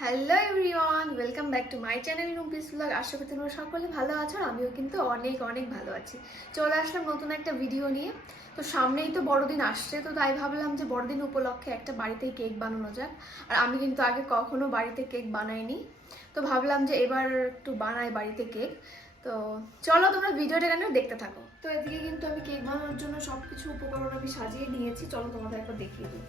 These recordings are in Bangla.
Hello everyone welcome back to my channel Rumpi's blog আশা করি তোমরা সকলে ভালো আছো, আমিও কিন্তু অনেক অনেক ভালো আছি। চলে আসলাম নতুন একটা ভিডিও নিয়ে। তো সামনেই তো বড়দিন আসছে, তো তাই ভাবলাম যে বড়দিন উপলক্ষে একটা বাড়িতেই কেক বানানো যাক। আর আমি কিন্তু আগে কখনো বাড়িতে কেক বানাইনি। তো ভাবলাম যে এবার একটু বানাই বাড়িতে কেক। তো চলো তোমরা ভিডিওটা কেন দেখতে থাকো। তো এদিকে কিন্তু আমি কেক বানানোর জন্য সব কিছু উপকরণ আমি সাজিয়ে নিয়েছি, চলো তোমাদের একবার দেখিয়ে দিই।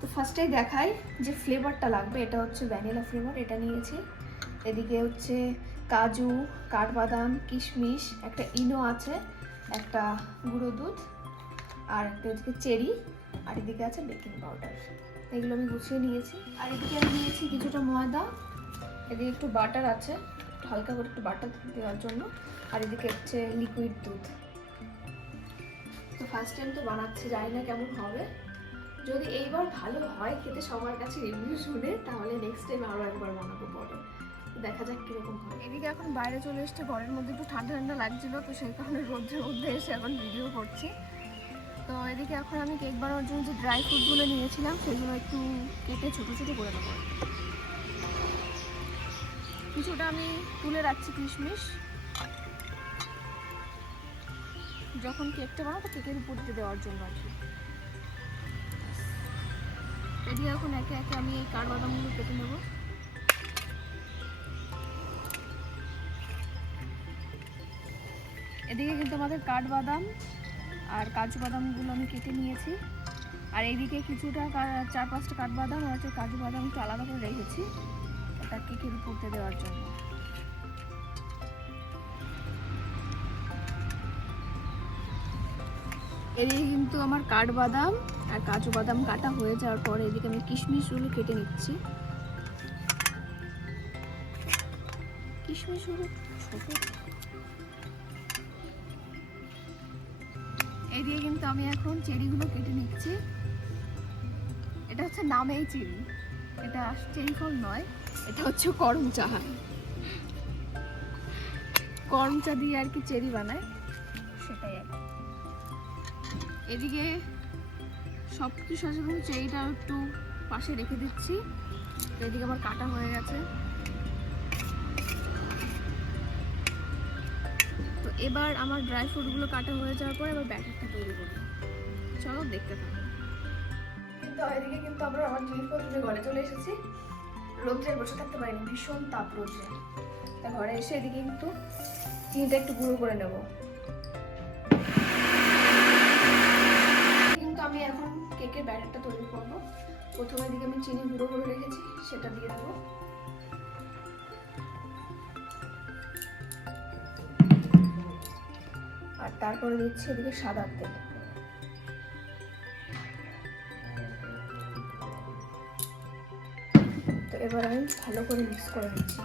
তো ফার্স্টেই দেখাই যে ফ্লেভারটা লাগবে। এটা হচ্ছে ভ্যানিলা ফ্লেভার এটা নিয়েছি। এদিকে হচ্ছে কাজু, কাঠবাদাম, কিশমিশ, একটা ইনো আছে, একটা গুঁড়ো দুধ, আর একটা হচ্ছে চেরি, আর এদিকে আছে বেকিং পাউডার এগুলো আমি গুছিয়ে নিয়েছি। আর এদিকে আমি নিয়েছি কিছুটা ময়দা, এদিকে একটু বাটার আছে হালকা করে একটু বাটার দেওয়ার জন্য। আর এদিকে হচ্ছে লিকুইড দুধ। তো ফার্স্ট টাইম তো বানাচ্ছি, জানি না কেমন হবে। যদি এইবার ভালো হয় খেতে সবার কাছে রিভিউ শুনে, তাহলে নেক্সট টাইম আরও একবার বানাবো পরে। দেখা যাক কীরকম হয়। এদিকে এখন বাইরে চলে এসছে, ঘরের মধ্যে একটু ঠান্ডা ঠান্ডা লাগছিল, তো সেই কারণে রোদ্রের মধ্যে এসে এখন ভিডিও করছি। তো এদিকে এখন আমি কেক বানানোর জন্য যে ড্রাই ফ্রুটগুলো নিয়েছিলাম, সেগুলো একটু কেটে ছোটো ছোটো করে নেব। কিছুটা আমি তুলে রাখছি কিশমিশ। যখন কেকটা বানাবো কেকের উপর দেওয়ার জন্য আর কি। এদিকে এখন একে একে আমি এই কাঠবাদামগুলো কেটে নেব। এদিকে কিন্তু আমাদের কাঠবাদাম আর কাজু বাদামগুলো আমি কেটে নিয়েছি। আর এইদিকে কিছুটা চার পাঁচটা কাঠবাদাম আর হচ্ছে কাজু বাদাম একটু আলাদা করে রেখেছি। ওটা কেকের উপরতে দেওয়ার জন্য। এদিকে কিন্তু আমার কাঠবাদাম আর কাজু বাদাম কাটা হয়ে যাওয়ার পরে এদিকে আমি কিশমিশগুলো কেটে নিচ্ছি। কিশমিশগুলো ছোট। এদিকে কিন্তু আমি এখন চেরিগুলো কেটে নিচ্ছি। এটা হচ্ছে নামেই চেরি। এটা চেরি ফল নয়, এটা হচ্ছে করম চা। করম চা দিয়ে আর কি চেরি বানায়। এদিকে সব কিছু সাজানো চেরিটা একটু পাশে রেখে দিচ্ছি। এদিকে আমার কাটা হয়ে গেছে। তো এবার আমার ড্রাই ফ্রুটগুলো কাটা হয়ে যাওয়ার পর এবার ব্যাটারটা তৈরি করব চলো দেখতে থাকো। কিন্তু এদিকে কিন্তু আমরা আমার জিনিসপত্র ঘরে চলে এসেছি। রোদ্রে বসে থাকতে পারিনি, ভীষণ তাপ রোদ্রে তা ঘরে এসে এদিকে কিন্তু চিনিটা একটু গুঁড়ো করে নেব। এখন কেকের ব্যাটারটা তৈরি করব। প্রথমে দিকে আমি চিনি গুঁড়ো করে রেখেছি, সেটা দিয়ে দেবো। আর তারপরে দিচ্ছি এদিকে সাদা তেল। তো এবার আমি ভালো করে মিক্স করে নিচ্ছি।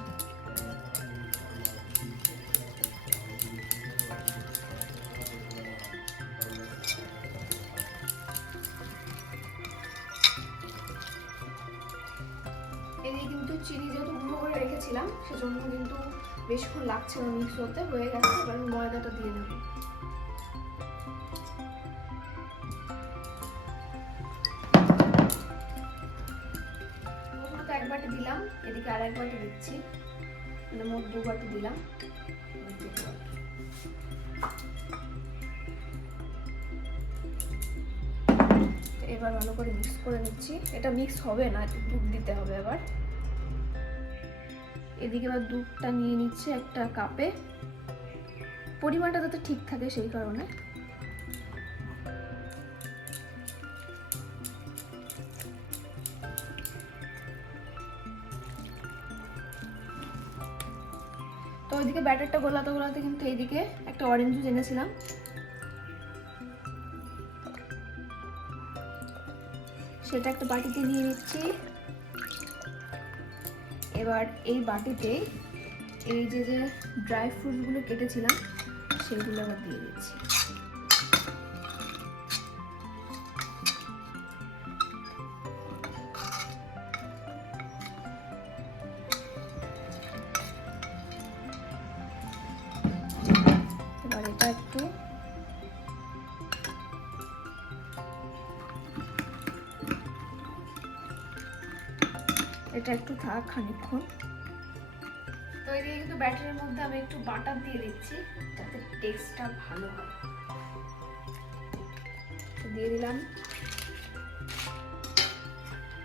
বেশিক্ষণ লাগছে না মিক্স হতে, হয়ে গেছে, এবার আমি ময়দাটা দিয়ে প্রথমত এক বাটি দিলাম, এদিকে আর এক দিচ্ছি। মানে মোট দু দিলাম। এবার ভালো করে মিক্স করে নিচ্ছি। এটা মিক্স হবে না দুধ দিতে হবে আবার। এদিকে এবার দুধটা নিয়ে নিচ্ছে একটা কাপে। পরিমাণটা যাতে ঠিক থাকে সেই কারণে। তো ওইদিকে ব্যাটারটা গোলাতে গোলাতে কিন্তু এইদিকে একটা অরেঞ্জ জুস এনেছিলাম। সেটা একটা বাটিতে নিয়ে নিচ্ছি। এবার এই বাটিতে এই যে যে ড্রাই ফ্রুটসগুলো কেটেছিলাম সেগুলো আবার দিয়ে দিচ্ছি। এটা একটু থাক খানিকক্ষণ। তো এদিকে কিন্তু ব্যাটারের মধ্যে আমি একটু বাটার দিয়ে দিচ্ছি, যাতে টেস্টটা ভালো হয়। দিয়ে দিলাম।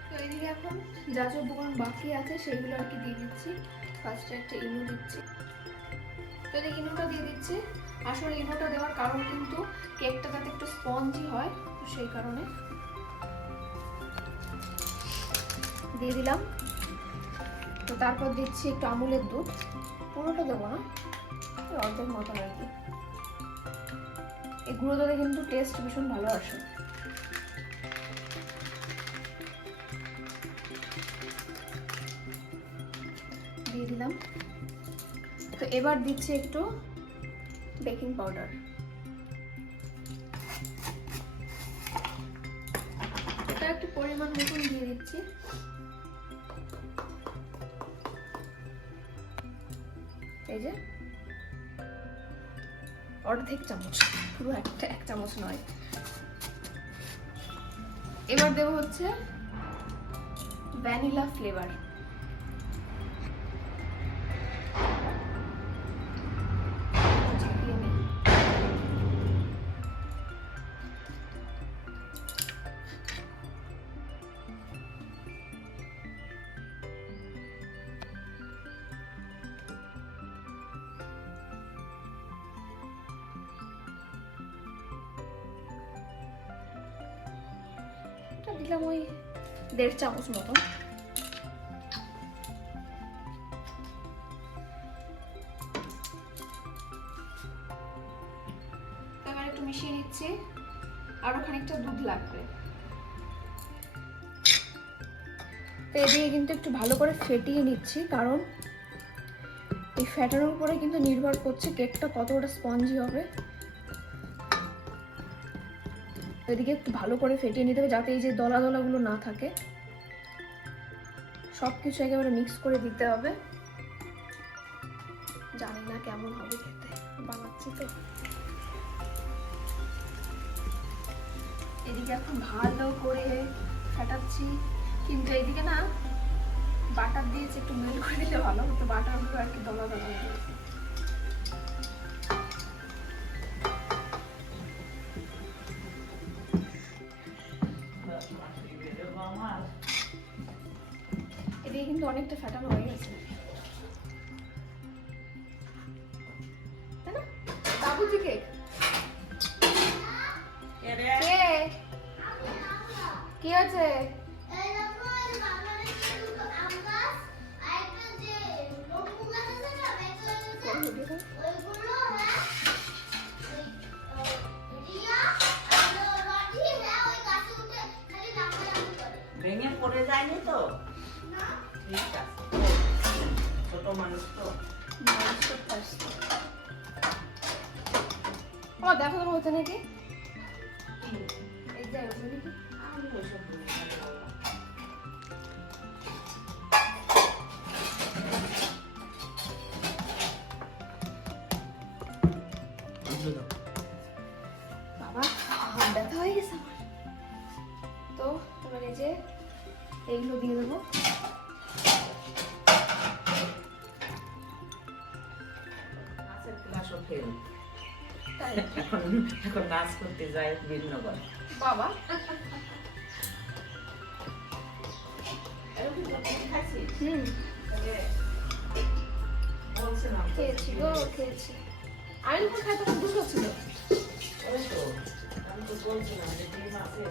তো এদিকে এখন যা যা উপকরণ বাকি আছে সেগুলো আর কি দিয়ে দিচ্ছি। ফার্স্টে একটা ইনো দিচ্ছি। তো এদিকে ইনোটা দিয়ে দিচ্ছি। আসলে ইনোটা দেওয়ার কারণ কিন্তু কেকটা যাতে একটু স্পঞ্জি হয়, তো সেই কারণে। দিয়ে দিলাম। তো তারপর দিচ্ছি একটু আমুলের দুধ। পুরোটা দেবো না অর্ধেক মতন আর কি। এই গুঁড়ো দুধে কিন্তু টেস্ট ভীষণ ভালো আসে। দিয়ে দিলাম। তো এবার দিচ্ছি একটু বেকিং পাউডার এটা একটু পরিমাণ মতন দিয়ে দিচ্ছি। অর্ধেক চামচ। পুরো একটা এক চামচ নয়। এবার দেবো হচ্ছে ভ্যানিলা ফ্লেভার। দিলাম ওই দেড় চামচ মতন। একটু মিশিয়ে নিচ্ছি, আরও খানিকটা দুধ লাগবে। তো এদিকে কিন্তু একটু ভালো করে ফেটিয়ে নিচ্ছি, কারণ এই ফ্যাটানোর উপরে কিন্তু নির্ভর করছে কেকটা কতটা স্পঞ্জি হবে। এদিকে একটু ভালো করে ফেটিয়ে নিতে হবে যাতে এই যে দলা দলাগুলো না থাকে। সব কিছু একেবারে মিক্স করে দিতে হবে। জানি না কেমন হবে খেতে, বানাচ্ছি তো। এদিকে এখন ভালো করে ফাটাচ্ছি। কিন্তু এইদিকে না বাটার দিয়েছে, একটু মেল্ট করে দিলে ভালো হতো। বাটারগুলো আর কি দলা দলা ফাটানো হয়ে গেছে বাবুজি কেক কে কি আছে ভেঙে পড়ে যায়নি তো ঠিক আছে ছোট মানুষ তো ও দেখো তো হচ্ছে নাকি বাবা। ব্যথা হয়ে গেছে আমার। তো এবার এই যে এইগুলো দিয়ে দেবো। ফেল এখন এখন নাচ করতে যায় বীরনগর বাবা? হুম। বলছিলাম খেয়েছি গো খেয়েছি। আমি তো খাই তখন দুটো ছিল। আমি তো বলছিলাম যে ডিম আছে,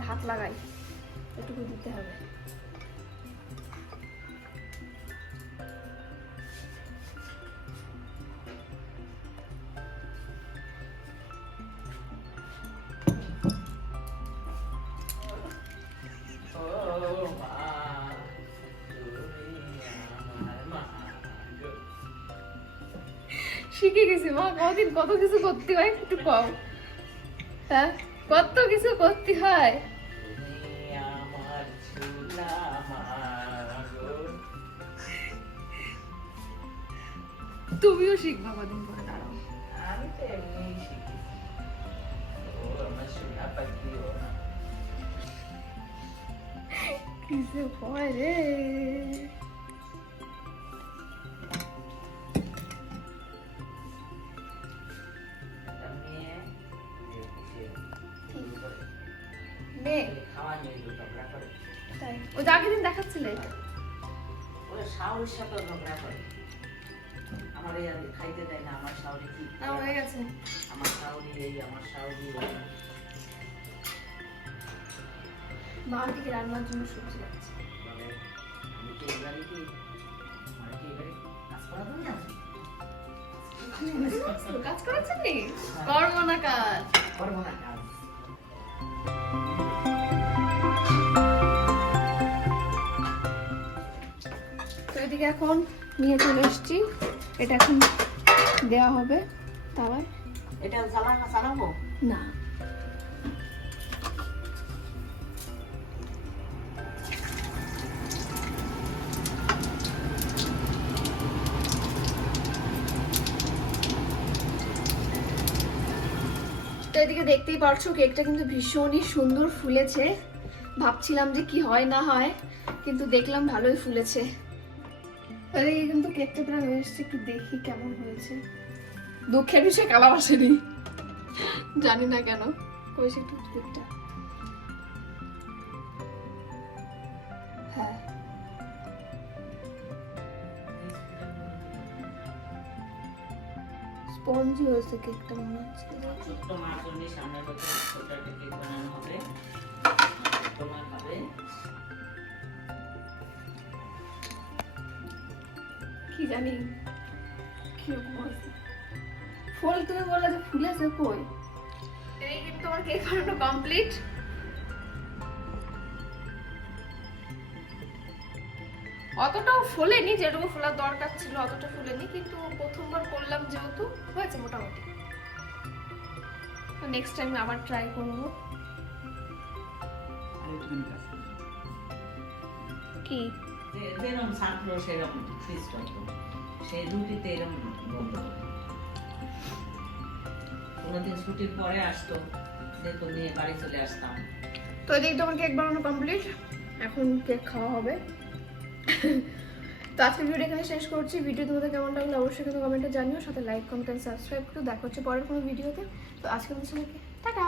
এবার হাত লাগাই। এটুকু দিতে হবে। শিখে গেছি, মা, কদিন কত কিছু করতে হয় একটু কম হ্যাঁ? কত কিছু করতে হয়? তুমিও শিখবা কদিন পরে, দাঁড়াও আমি তো এমনিই শিখেছি। ও আমার সোনা ও কিসে যাকে দিন দেখাচ্ছিলে ওরা শাওরির সাথে ঝগড়া করে। আমার এই আর খাইতে দেয় না আমার শাওরি কি? না হয়ে গেছে। আমার শাওরি এই আমার শাওরি ওই মা দিকে রান্নার জন্য সবজি লাগছে বলে আমি কি এবারে কি আমার কি এবারে কাজ করা হবে না কাজ করাচ্ছে নি করব না কাজ? করব না কাজ। তো এদিকে এখন নিয়ে চলে এসেছি। এটা এখন দেওয়া হবে। তাওয়ায় এটা চালা চালাবো না। তো এদিকে দেখতেই পারছ কেকটা কিন্তু ভীষণই সুন্দর ফুলেছে। ভাবছিলাম যে কি হয় না হয় কিন্তু দেখলাম ভালোই ফুলেছে। এদিকে কিন্তু কেকটা প্রায় হয়ে এসছে একটু দেখি কেমন হয়েছে। দুঃখের বিষয় কালাম আসেনি। জানি না কেন। কইছে একটু কেকটা হ্যাঁ। স্পঞ্জি হয়েছে কেকটা মনে হচ্ছে। ছোট্ট মাছ সামনে ছোট একটা কেক বানানো হবে। তোমার খাবে। কি জানি কীরকম হয়েছে ফুল তুমি বললে যে ফুলেছে কই? এই কিন্তু আমার কেক বানানো কমপ্লিট অতটাও ফুলেনি যেটুকু ফোলার দরকার ছিল অতটা ফুলেনি কিন্তু প্রথমবার করলাম যেহেতু হয়েছে মোটামুটি। নেক্সট টাইম আবার ট্রাই করব। কি? যেরকম সেরকম সেই রুটিতে এরকম কোনোদিন ছুটির পরে আসতো, যেহেতু নিয়ে বাড়ি চলে আসতাম। তো এদিকে তোমার কেক বানানো কমপ্লিট এখন কেক খাওয়া হবে। তো আজকের ভিডিও এখানে শেষ করছি। ভিডিও তোমাদের কেমন লাগল অবশ্যই কিন্তু কমেন্টে জানিও। সাথে লাইক কমেন্ট সাবস্ক্রাইব করে দেখা হচ্ছে পরের কোনো ভিডিওতে তো। আজকের মতো টাটা!